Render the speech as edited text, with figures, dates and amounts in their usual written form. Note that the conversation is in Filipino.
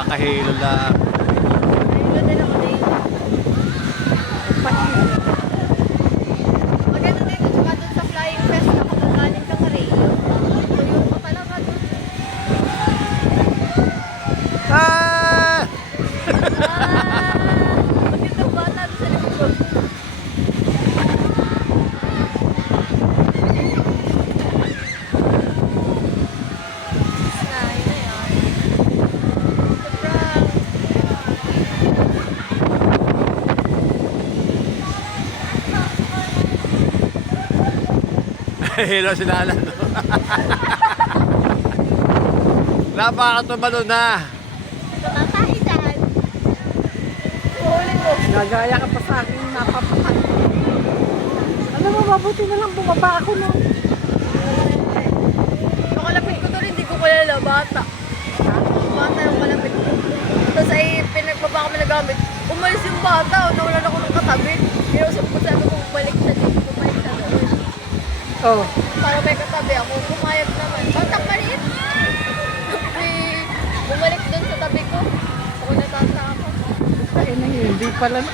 kakahilo lang. Ayun din ako din. Maganda dito, tsaka dun sa Flying Fest na kakagaling ka rin. Tuyo ka talaga dun. Ah! Maganda bata dun sa likod. Hilo si Nana, no? Napakatumalo na. Tumatay dyan. Huli mo. Gagaya ka pa sa akin, napapakan. Alam mo, mabuti na lang bumaba ako, no? Yung kalapit ko doon, hindi ko kilala, bata. Bata yung kalapit ko. Tapos ay pinagbaba kami na gamit. Umalis yung bata, nawalan ako ng katabi. Kinusap ko sabi ko, balik siya dito, bumalik siya doon. Oh. Para may katabi ako, pumayag naman. Batang maliit. Bumalik doon sa tabi ko. Ako natasa ako. Ay, hindi pala